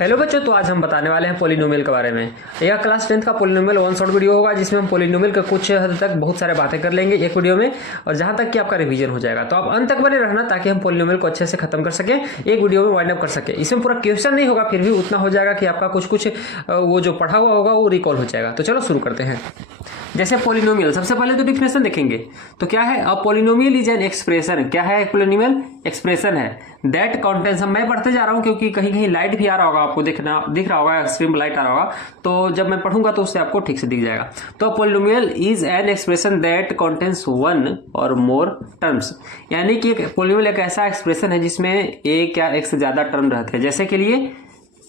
Hello बच्चों, तो आज हम बताने वाले हैं पॉलिनोमियल के बारे में। यह क्लास 10th का पॉलिनोमियल वन शॉट वीडियो होगा जिसमें हम पॉलिनोमियल के कुछ हद तक बहुत सारे बातें कर लेंगे एक वीडियो में, और जहां तक कि आपका रिवीजन हो जाएगा। तो आप अंत तक बने रहना ताकि हम पॉलिनोमियल को अच्छे से खत्म कर सकें, एक वीडियो में वाइंड अप कर सके। इसमें पूरा क्वेश्चन नहीं होगा, फिर भी उतना हो जाएगा कि आपका कुछ कुछ वो जो पढ़ा हुआ होगा वो रिकॉल हो जाएगा। तो चलो शुरू करते हैं। जैसे पॉलिनोमियल, सबसे पहले तो डिफिनेशन देखेंगे। तो क्या है? A polynomial is an expression. क्या है पॉलिनोमियल? एक्सप्रेशन है दैट कंटेन्स। मैं पढ़ते जा रहा हूं क्योंकि कहीं कहीं लाइट भी आ रहा होगा, आपको दिख रहा होगा, स्क्रीन पर लाइट आ रहा होगा, तो जब मैं पढ़ूंगा तो उससे आपको ठीक से दिख जाएगा। तो polynomial is an expression that contains one और मोर टर्म्स। यानी कि पॉलिनोमियल एक ऐसा एक्सप्रेशन है जिसमें एक या एक से ज्यादा टर्म रहते हैं। जैसे के लिए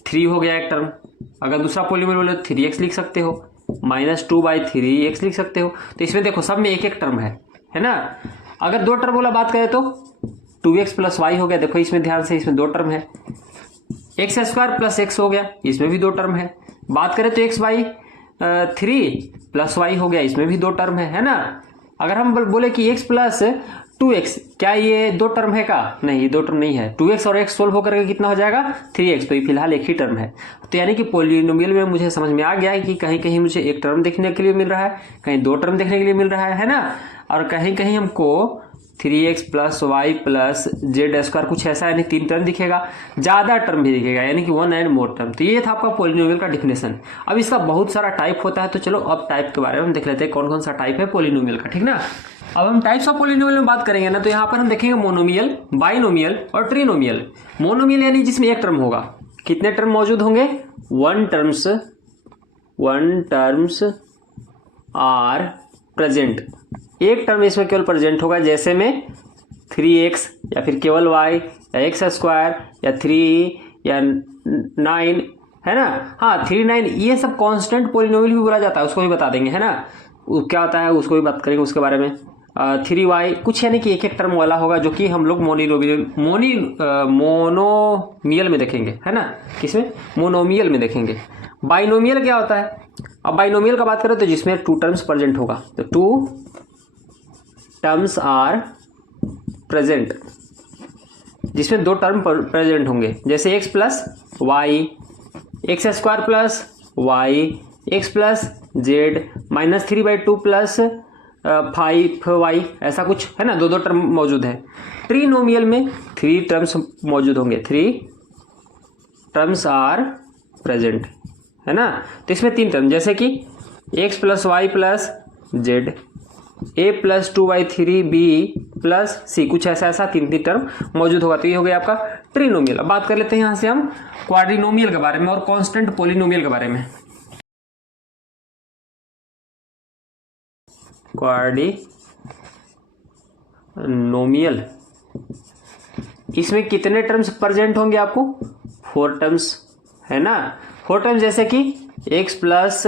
3 हो गया एक टर्म, अगर दूसरा पॉलिनोमियल बोले 3x लिख सकते हो, -2/3x लिख सकते हो। तो इसमें देखो सब में एक एक टर्म है ना। अगर दो टर्म वाला बात करें तो 2x + y हो गया। देखो इसमें ध्यान से, इसमें दो टर्म है। x² + x हो गया, इसमें भी दो टर्म है। बात करें तो x/3 + y हो गया, इसमें भी दो टर्म है ना। अगर हम बोले कि x + 2x, क्या ये दो टर्म है का? नहीं, ये दो टर्म नहीं है। 2x और x सोल्व होकर के कितना हो जाएगा? 3x। तो ये फिलहाल एक ही टर्म है। तो यानी कि पॉलिनोमियल में मुझे समझ में आ गया है कि कहीं कहीं मुझे एक टर्म देखने के लिए मिल रहा है, कहीं दो टर्म देखने के लिए मिल रहा है ना। और कहीं कहीं हमको 3x + y + z² कुछ ऐसा, यानी 3 टर्म दिखेगा, ज्यादा टर्म भी दिखेगा, यानी कि 1 एंड मोर टर्म। तो ये था आपका पॉलिनोमियल का डिफिनेशन। अब इसका बहुत सारा टाइप होता है, तो चलो अब टाइप के बारे में हम देख लेते हैं कौन कौन सा टाइप है पॉलिनोमियल का, ठीक ना। अब हम टाइप्स ऑफ पॉलिनोमियल में बात करेंगे ना, तो यहाँ पर हम देखेंगे मोनोमियल, बाइनोमियल और ट्रिनोमियल। मोनोमियल यानी जिसमें एक टर्म होगा। कितने टर्म मौजूद होंगे? One terms are present. एक टर्म इसमें केवल प्रेजेंट होगा, जैसे में 3x या फिर केवल y या x² या 3 या 9, है ना। हाँ, 3, 9 ये सब कांस्टेंट पॉलिनोमियल भी बोला जाता है, उसको भी बता देंगे, है ना। क्या होता है उसको भी बात करेंगे उसके बारे में। 3y कुछ, यानी कि एक एक टर्म वाला होगा, जो कि हम लोग मोनोमियल में देखेंगे, है ना। किसमें? मोनोमियल में देखेंगे। बाइनोमियल क्या होता है? अब बाइनोमियल का बात करें तो जिसमें 2 टर्म्स प्रेजेंट होगा, तो 2 टर्म्स आर प्रेजेंट, जिसमें दो टर्म प्रेजेंट होंगे, जैसे x + y, x² + y, x + z, -3/2 + 5y, ऐसा कुछ, है ना। दो टर्म मौजूद है। ट्रिनोमियल में 3 टर्म्स मौजूद होंगे, 3 टर्म्स आर प्रेजेंट, है ना। तो इसमें 3 टर्म, जैसे कि x + y + z, a + 2/3b + c, कुछ ऐसा 3 टर्म मौजूद होगा। तो ये हो गया आपका ट्रिनोमियल। अब बात कर लेते हैं यहाँ से हम क्वाड्रिनोमियल के बारे में और कांस्टेंट पॉलिनोमियल के बारे में। क्वाड्रिनोमियल, इसमेमें कितने टर्म्स प्रेजेंट होंगे आपको? 4 टर्म्स, है ना। 4 टर्म्स, जैसे कि x +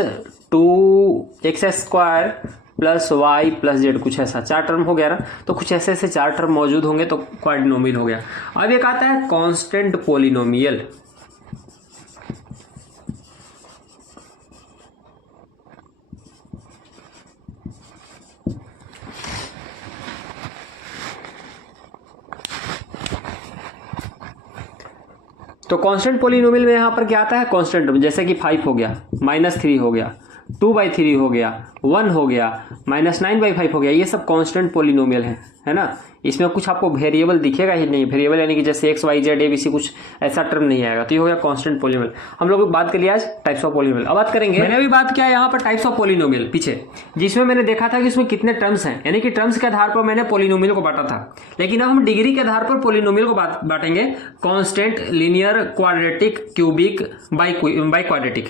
2x² + y + z, कुछ ऐसा 4 टर्म हो गया ना। तो कुछ ऐसे 4 टर्म मौजूद होंगे, तो क्वाड्रिनोमियल हो गया। अब एक आता है कांस्टेंट पॉलिनोमियल। तो कांस्टेंट पॉलिनोमियल में यहां पर क्या आता है? कांस्टेंट, जैसे कि 5 हो गया, -3 हो गया, 2/3 हो गया, 1 हो गया, -9/5 हो गया। ये सब कांस्टेंट पॉलिनोमियल है ना। इसमें कुछ आपको वेरिएबल दिखेगा ही नहीं। वेरिएबल यानी कि जैसे x, y, z, abc, कुछ ऐसा टर्म नहीं आएगा। तो ये हो गया कांस्टेंट पॉलिनोमियल। हम लोग बात कर लिया आज टाइप्स ऑफ पॉलिनोमियल। अब बात करेंगे, मैंने अभी बात किया यहाँ पर टाइप्स ऑफ पॉलिनोमियल पीछे, जिसमें मैंने देखा था कि इसमें कितने टर्म्स हैं, यानी कि टर्म्स के आधार पर मैंने पॉलिनोमियल को बांटा था। लेकिन अब हम डिग्री के आधार पर पॉलिनोमियल को बांटेंगे। Constant, linear, quadratic, cubic, by quadratic,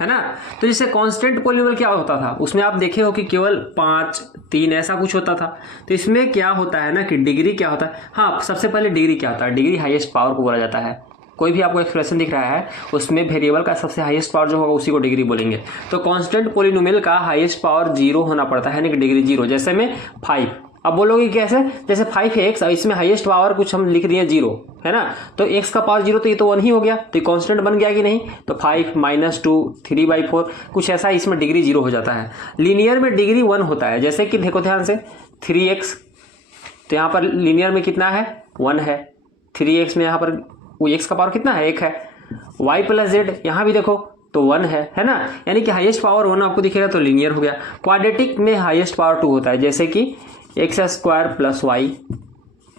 है ना। तो जैसे कांस्टेंट पॉलिनोमियल क्या होता था, उसमें आप देखे हो कि केवल 5, 3 ऐसा कुछ होता था। तो इसमें क्या होता है ना कि डिग्री क्या होता है। हाँ, सबसे पहले डिग्री क्या होता है? डिग्री हाईएस्ट पावर को बोला जाता है। कोई भी आपको एक्सप्रेशन दिख रहा है, उसमें वेरिएबल का सबसे हाईएस्ट पावर जो होगा उसी को डिग्री बोलेंगे। तो कांस्टेंट पॉलिनोमियल का हाईएस्ट पावर 0 होना पड़ता है, यानी कि डिग्री 0। जैसे में 5, अब बोलोगे कैसे? जैसे 5x, इसमें हाईएस्ट पावर कुछ हम लिख दिए 0, है ना। तो x का पावर 0, तो ये तो 1 ही हो गया, तो कांस्टेंट बन गया कि नहीं। तो 5 - 2 3/4, कुछ ऐसा, इसमें डिग्री 0 हो जाता है। लीनियर में डिग्री 1 होता है, जैसे कि देखो ध्यान से 3x, तो यहाँ पर लीनियर में कितना है? 1 है। 3x में यहाँ पर वो x का पावर कितना है? 1 है। y प्लस जेड, यहाँ भी देखो तो 1 है ना, यानी कि हाईएस्ट पावर 1 आपको दिखेगा तो लीनियर हो गया। क्वाड्रेटिक में हाईएस्ट पावर 2 होता है, जैसे कि एक्स स्क्वायर प्लस वाई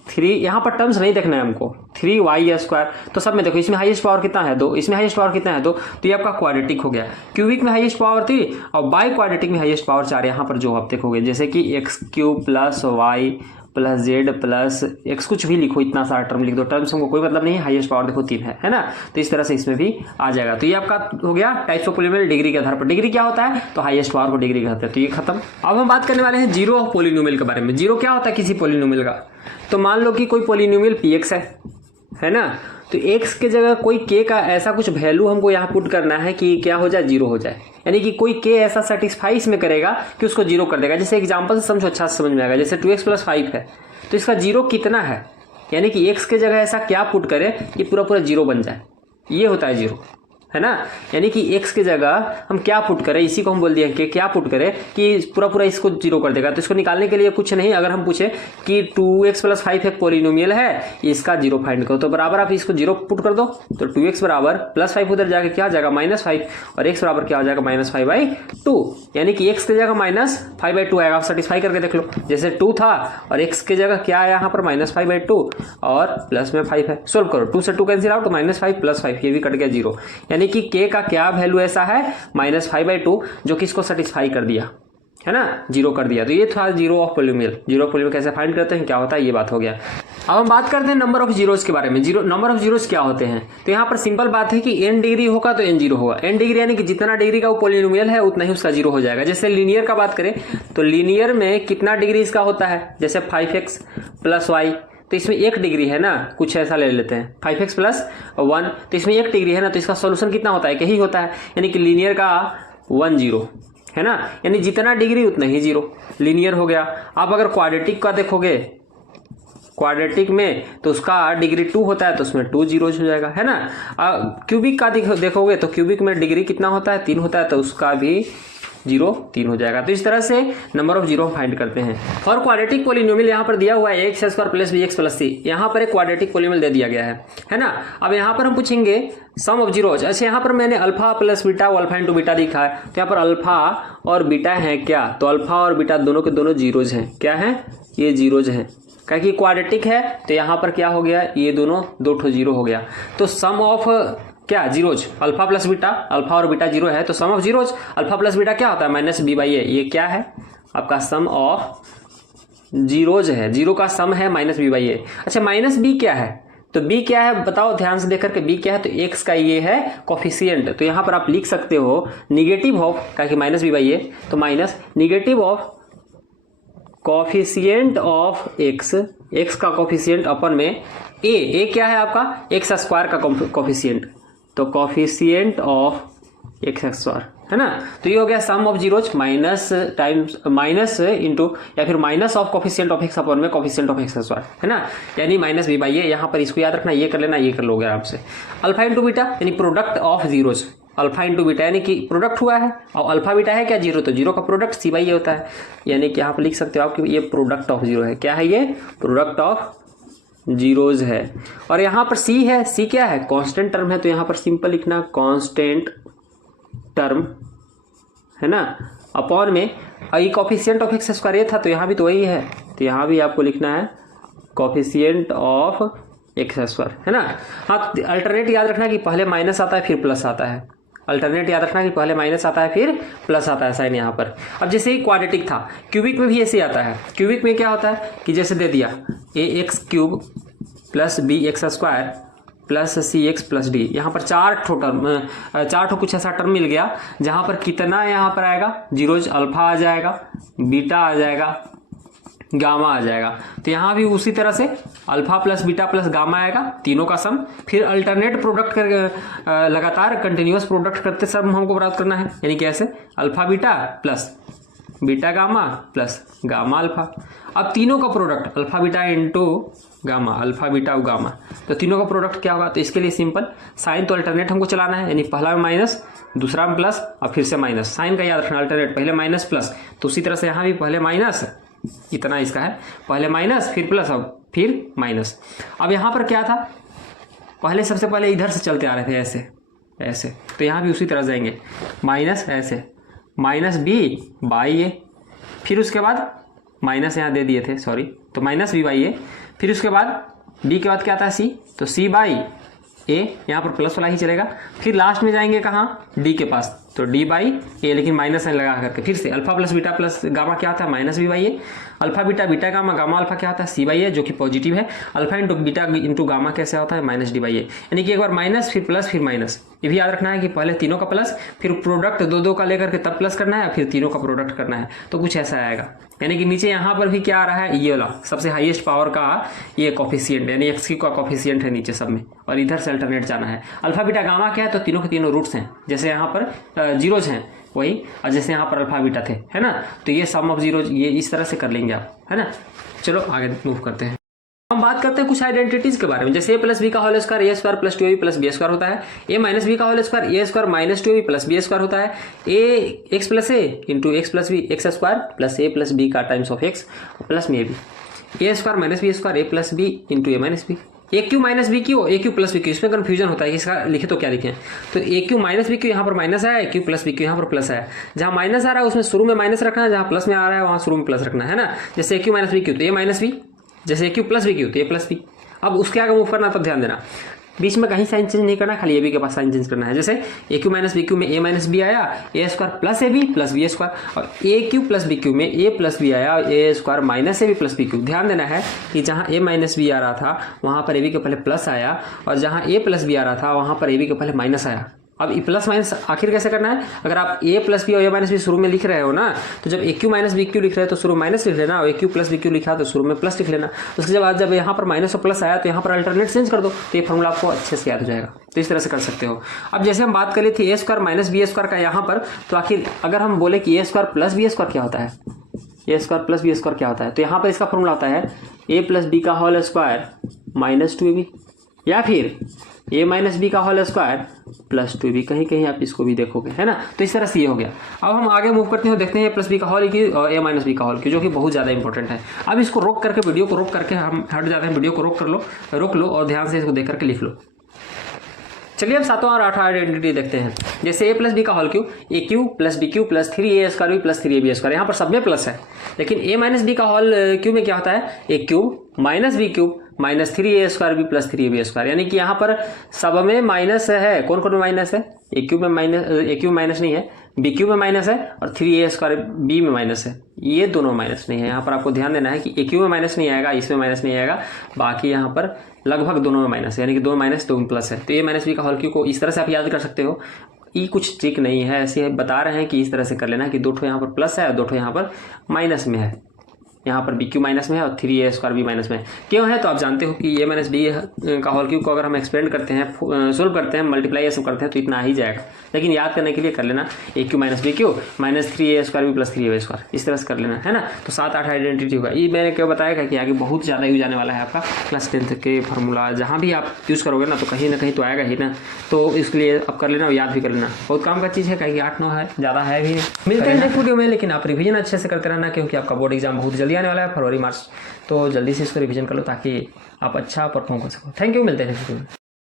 3, यहाँ पर टर्म्स नहीं देखना है हमको, 3y स्क्वायर, तो सब में देखो इसमें हाईएस्ट पावर कितना है 2, इसमें हाईएस्ट पावर कितना है 2, तो ये आपका क्वाड्रेटिक हो गया। क्यूबिक में हाईएस्ट पावर 3 और बाई क्वाड्रेटिक में हाईएस्ट पावर 4, यहाँ पर जो आप देखोगे जैसे कि x cube plus y plus z plus x, कुछ भी लिखो, इतना सारा टर्म लिख दो, टर्म्स हमको कोई मतलब नहीं है, हाईएस्ट पावर देखो 3 है ना, तो इस तरह से इसमें भी आ जाएगा। तो ये आपका हो गया टाइप्स ऑफ पॉलिनोमियल डिग्री के आधार पर। डिग्री क्या होता है, तो हाईएस्ट पावर को डिग्री कहते हैं। तो ये खत्म। अब हम बात करने वाले हैं जीरो ऑफ पॉलिनोमियल के बारे में। जीरो क्या होता है किसी पॉलिनोमियल का, तो मान लो कि कोई पॉलिनोमियल px है ना, तो x के जगह कोई k का ऐसा कुछ वैल्यू हमको यहाँ पुट करना है कि क्या हो जाए, जीरो हो जाए, यानी कि कोई k ऐसा सेटिस्फाई इसमें करेगा कि उसको जीरो कर देगा। जैसे एग्जांपल से समझो, अच्छा समझ में आएगा, जैसे 2x प्लस 5 है तो इसका जीरो कितना है, यानी कि x के जगह ऐसा क्या पुट करे कि पूरा पूरा जीरो बन जाए, ये होता है जीरो, है ना। यानी कि x के जगह हम क्या पुट करें, इसी को हम बोल दिया कि क्या पुट करें कि पूरा पूरा इसको जीरो कर देगा। तो इसको निकालने के लिए कुछ नहीं, अगर हम पूछे कि 2x प्लस 5 एक पॉलिनोमियल है, इसका जीरो फाइंड करो, तो बराबर आप इसको जीरो पुट कर दो, तो 2x बराबर प्लस 5 उधर जाके क्या आ जाएगा -5, और x बराबर क्या हो जाएगा -5/2, यानी कि x की जगह -5/2 आएगा। आप सेटिस्फाई करके देख लो, जैसे 2 था और x की जगह क्या आया यहाँ पर -5/2 और प्लस में 5 है। सोल्व करो, 2 से 2 कैंसिल आउट, तो -5 प्लस 5, ये भी कट गया जीरो, यानी कि k का क्या वैल्यू ऐसा है -5/2 जो कि इसको सेटिस्फाई कर दिया, है ना, जीरो कर दिया। तो ये था zero of polynomial. Zero of polynomial कैसे फाइंड करते हैं, क्या होता है, ये बात हो गया। अब हम बात करते हैं नंबर ऑफ जीरोस के बारे में। नंबर ऑफ जीरोस क्या होते हैं, तो यहाँ पर सिंपल बात है कि n डिग्री होगा तो n जीरो होगा। n डिग्री यानी कि जितना डिग्री का वो पॉलिनोमियल है उतना ही उसका जीरो हो जाएगा। जैसे लीनियर का बात करें तो लीनियर में कितना डिग्री इसका होता है, जैसे 5x प्लस वाई, तो इसमें 1 डिग्री है ना, कुछ ऐसा ले लेते हैं 5x प्लस 1, तो इसमें 1 डिग्री है ना, तो इसका सॉल्यूशन कितना होता है, यही होता है, यानी कि लीनियर का 1 0 है ना, यानी जितना डिग्री उतना ही जीरो, लीनियर हो गया। आप अगर क्वाड्रेटिक का देखोगे, क्वाड्रेटिक में तो उसका डिग्री 2 होता है, तो उसमें 2 जीरोज हो जाएगा, है ना। क्यूबिक का देखोगे तो क्यूबिक में डिग्री कितना होता है, 3 होता है, तो उसका भी 0 3 हो जाएगा। तो इस तरह से नंबर ऑफ जीरो फाइंड करते हैं। और क्वाड्रेटिक पॉलिनोमियल यहाँ पर दिया हुआ है x square plus bx plus c, यहाँ पर एक क्वाड्रेटिक पॉलिनोमियल दे दिया गया है ना। अब यहाँ पर हम पूछेंगे सम ऑफ जीरोज। अच्छा, यहाँ पर मैंने alpha plus beta alpha into beta दिखा है, तो यहाँ पर अल्फा और बीटा है क्या, तो अल्फा और बीटा दोनों के दोनों जीरोज हैं। क्या है, ये जीरोज हैं, क्या कि क्वाड्रेटिक है, तो यहाँ पर क्या हो गया, ये दोनों 2 जीरो हो गया। तो सम ऑफ क्या, zeros, alpha plus beta, alpha और बीटा जीरो है, तो sum of zeros alpha plus beta क्या होता है -b/a। ये क्या है, आपका सम ऑफ जीरोज है, जीरो का सम है -b/a। अच्छा, -b क्या है, तो b क्या है बताओ, ध्यान से देख करके b क्या है, तो x का ये है कोफिशिएंट, तो यहाँ पर आप लिख सकते हो निगेटिव ऑफ, क्या कि -b/a, तो minus negative of coefficient of x का कोफिशिएंट अपन में a क्या है आपका, एक्स स्क्वायर का कोफिशिएंट, तो कोफिशिएंट ऑफ एक्स स्क्वायर, है ना। तो ये हो गया sum of zeros minus times minus into या फिर minus of coefficient of x upon में कोफिशिएंट ऑफ एक्स स्क्वायर, है ना, यानी -b/a। यहाँ पर इसको याद रखना, ये कर लेना, ये कर लोगे आराम से। अल्फा इंटू बीटा यानी product of zeros, alpha into beta यानी कि प्रोडक्ट हुआ है, और अल्फा बीटा है क्या, जीरो, तो जीरो का प्रोडक्ट c/a होता है, यानी कि यहाँ पर लिख सकते हो आप कि ये प्रोडक्ट ऑफ जीरो है। क्या है, ये प्रोडक्ट ऑफ जीरोज है। और यहाँ पर c है, c क्या है, कांस्टेंट टर्म है, तो यहाँ पर सिंपल लिखना कांस्टेंट टर्म, है ना, अपॉन में आई कोफिशिएंट ऑफ एक्स स्क्वायर ये था, तो यहाँ भी तो वही है, तो यहाँ भी आपको लिखना है कोफिशिएंट ऑफ एक्स स्क्वायर, है ना। हाँ, अल्टरनेट याद रखना कि पहले माइनस आता है फिर प्लस आता है, अल्टरनेट याद रखना कि पहले माइनस आता है फिर प्लस आता है, साइन यहाँ पर। अब जैसे ही क्वाड्रेटिक था, क्यूबिक में भी ऐसे आता है। क्यूबिक में क्या होता है कि जैसे दे दिया ax³ plus bx square plus cx plus d, यहाँ पर 4 ठो कुछ ऐसा टर्म मिल गया, जहाँ पर कितना यहाँ पर आएगा, जीरोज, अल्फा आ जाएगा, बीटा आ जाएगा, गामा आ जाएगा। तो यहाँ भी उसी तरह से alpha plus beta plus gamma आएगा, तीनों का सम, फिर अल्टरनेट प्रोडक्ट कर लगातार कंटिन्यूअस प्रोडक्ट करते सम हमको प्राप्त करना है, यानी कि ऐसे alpha beta plus beta gamma plus gamma alpha. अब तीनों का product alpha beta into gamma, alpha beta और गामा, तो तीनों का प्रोडक्ट क्या होगा, तो इसके लिए सिंपल साइन तो अल्टरनेट हमको चलाना है, यानी पहला में माइनस, दूसरा में प्लस और फिर से माइनस। साइन का याद रखना, अल्टरनेट पहले माइनस प्लस, तो उसी तरह से यहाँ भी पहले माइनस, इतना इसका है, पहले माइनस फिर प्लस अब फिर माइनस। अब यहाँ पर क्या था, पहले सबसे पहले इधर से चलते आ रहे थे ऐसे ऐसे, तो यहाँ भी उसी तरह जाएंगे, माइनस ऐसे माइनस बी बाई ए, फिर उसके बाद माइनस यहाँ दे दिए थे सॉरी, तो माइनस बी बाई ए, फिर उसके बाद बी के बाद क्या आता है सी, तो सी बाई ए, यहाँ पर प्लस वाला ही चलेगा। फिर लास्ट में जाएंगे कहाँ, डी के पास, तो डी बाई ए, लेकिन माइनस साइन लगा करके फिर से alpha plus beta plus gamma क्या होता है minus b by a, alpha beta beta gamma gamma alpha क्या होता है सी बाई ए जो कि पॉजिटिव है, alpha into beta into gamma कैसे होता है माइनस डी बाई ए, यानी कि एक बार माइनस फिर प्लस फिर माइनस। ये भी याद रखना है कि पहले तीनों का प्लस, फिर प्रोडक्ट दो दो का लेकर के तब प्लस करना है, फिर तीनों का प्रोडक्ट करना है, तो कुछ ऐसा आएगा। यानी कि नीचे यहाँ पर भी क्या आ रहा है, ये वाला सबसे हाईएस्ट पावर का ये कॉफिशिएंट यानी एक्स का कॉफिशिएंट है नीचे सब में, और इधर से अल्टरनेट जाना है। अल्फा बीटा गामा क्या है, तो तीनों के तीनों रूट्स हैं, जैसे यहाँ पर जीरोज हैं वही, और जैसे यहाँ पर अल्फा बीटा थे, है ना, तो ये सम ऑफ जीरोज ये इस तरह से कर लेंगे आप, है ना। चलो आगे मूव करते हैं। हम बात करते हैं कुछ आइडेंटिटीज के बारे में, जैसे ए प्लस बी का whole square a square plus 2ab plus b square होता है, ए माइनस बी का whole square a square minus 2ab plus b square होता है, a x plus a into x plus b x square plus a plus b का times of x plus में a b, a square minus b square a plus b into a minus b, a Q minus b q a Q plus b q, इसमें confusion होता है कि इसका लिखे तो क्या लिखें, तो a Q minus b q यहाँ पर माइनस आया, a Q plus b q यहाँ पर प्लस आया, जहाँ माइनस आ रहा है उसमें शुरू में माइनस रखना है, जहाँ प्लस में आ रहा है वहाँ शुरू में प्लस रखना है ना। जैसे a Q minus b Q तो ए माइनस बी, जैसे a Q plus b Q तो ए प्लस बी। अब उसके आगे मूव करना तब ध्यान देना, बीच में कहीं साइन चेंज नहीं करना, खाली ए बी के पास साइन चेंज करना है। जैसे a Q minus b cube में ए माइनस बी आया, a square plus a b plus b square, और a Q plus b cube में ए प्लस बी आया, a square minus a b plus b cube. ध्यान देना है कि जहाँ ए माइनस बी आ रहा था वहाँ पर ए बी के पहले प्लस आया, और जहाँ ए प्लस बी आ रहा था वहाँ पर ए बी के पहले माइनस आया। अब ई प्लस माइनस आखिर कैसे करना है, अगर आप ए प्लस बी और ए माइनस बी शुरू में लिख रहे हो ना, तो जब ए क्यू माइनस बी क्यू लिख रहे हो तो शुरू में माइनस लिख लेना, और a Q plus b Q लिखा तो शुरू में प्लस लिख लेना। उसके बाद जब यहाँ पर माइनस और प्लस आया तो यहाँ पर अल्टरनेट चेंज कर दो, तो ये फॉर्मूला आपको अच्छे से याद हो जाएगा। तो इस तरह से कर सकते हो। अब जैसे हम बात कर रहे थे ए स्क्वायर माइनस बी स्क्वायर का यहाँ पर, तो आखिर अगर हम बोले कि ए स्क्वायर प्लस बी स्क्वायर क्या होता है, ए स्क्वायर प्लस बी स्क्वायर क्या होता है, तो यहाँ पर इसका फॉर्मूला होता है ए प्लस बी का होल स्क्वायर माइनस 2ab, या फिर ए माइनस बी का होल स्क्वायर प्लस 2b, कहीं कहीं आप इसको भी देखोगे, है ना। तो इस तरह से ये हो गया। अब हम आगे मूव करते हैं, देखते हैं ए प्लस बी का होल की और ए माइनस बी का होल की, जो कि बहुत ज़्यादा इंपॉर्टेंट है। अब इसको रोक करके, वीडियो को रोक करके हम हट जाते हैं, वीडियो को रोक लो और ध्यान से इसको देख करके लिख लो। चलिए अब सातवां और आठवां आइडेंटिटी देखते हैं। जैसे ए प्लस बी का whole cube, a Q plus b cube plus 3a square b plus 3ab square, यहाँ पर सब में प्लस है, लेकिन ए माइनस बी का होल क्यू में क्या होता है, a cube minus b cube minus 3a square b plus 3ab square, यानी कि यहाँ पर सब में माइनस है। कौन कौन में माइनस है, ए क्यूब में माइनस, ए क्यूब माइनस नहीं है, बी क्यूब में माइनस है, और 3a स्क्वायर बी में माइनस है, ये दोनों माइनस नहीं है। यहाँ पर आपको ध्यान देना है कि ए क्यूब में माइनस नहीं आएगा, इसमें माइनस नहीं आएगा, बाकी यहाँ पर लगभग दोनों में माइनस है, यानी कि दो माइनस दो में प्लस है। तो ए माइनस बी का होल क्यू को इस तरह से आप याद कर सकते हो। ये कुछ ट्रिक नहीं है, ऐसे बता रहे हैं कि इस तरह से कर लेना कि दो ठो यहाँ पर प्लस है और दो ठो यहाँ पर माइनस में है। यहाँ पर बी क्यू माइनस में है और 3a स्क्वायर बी माइनस में क्यों है, तो आप जानते हो कि ए माइनस बी का होल क्यू को अगर हम एक्सपेंड करते हैं, सोल्व करते हैं, मल्टीप्लाई ये सब करते हैं तो इतना आ ही जाएगा। लेकिन याद करने के लिए कर लेना a Q minus b cube minus 3a square b plus 3ab square, इस तरह से कर लेना, है ना। तो 7-8 आइडेंटिटी होगा। ये मैंने क्यों बताया कि आगे बहुत ज़्यादा यूज आने वाला है आपका क्लास 10 के फार्मूला, जहाँ भी आप यूज़ करोगे ना तो कहीं ना कहीं तो आएगा ही ना। तो इसके लिए आप कर लेना और याद भी कर लेना, बहुत काम का चीज़ है, कहीं 8-9 है, ज़्यादा है भी नहीं। मिलते हैं नेक्स्ट वीडियो में, लेकिन आप रिवीजन अच्छे से करते रहना, क्योंकि आपका बोर्ड एग्जाम बहुत जल्दी आने वाला है, फरवरी मार्च, तो जल्दी से इसको रिवीजन कर लो ताकि आप अच्छा परफॉर्म कर सको। थैंक यू, मिलते हैं नेक्स्ट वीडियो में।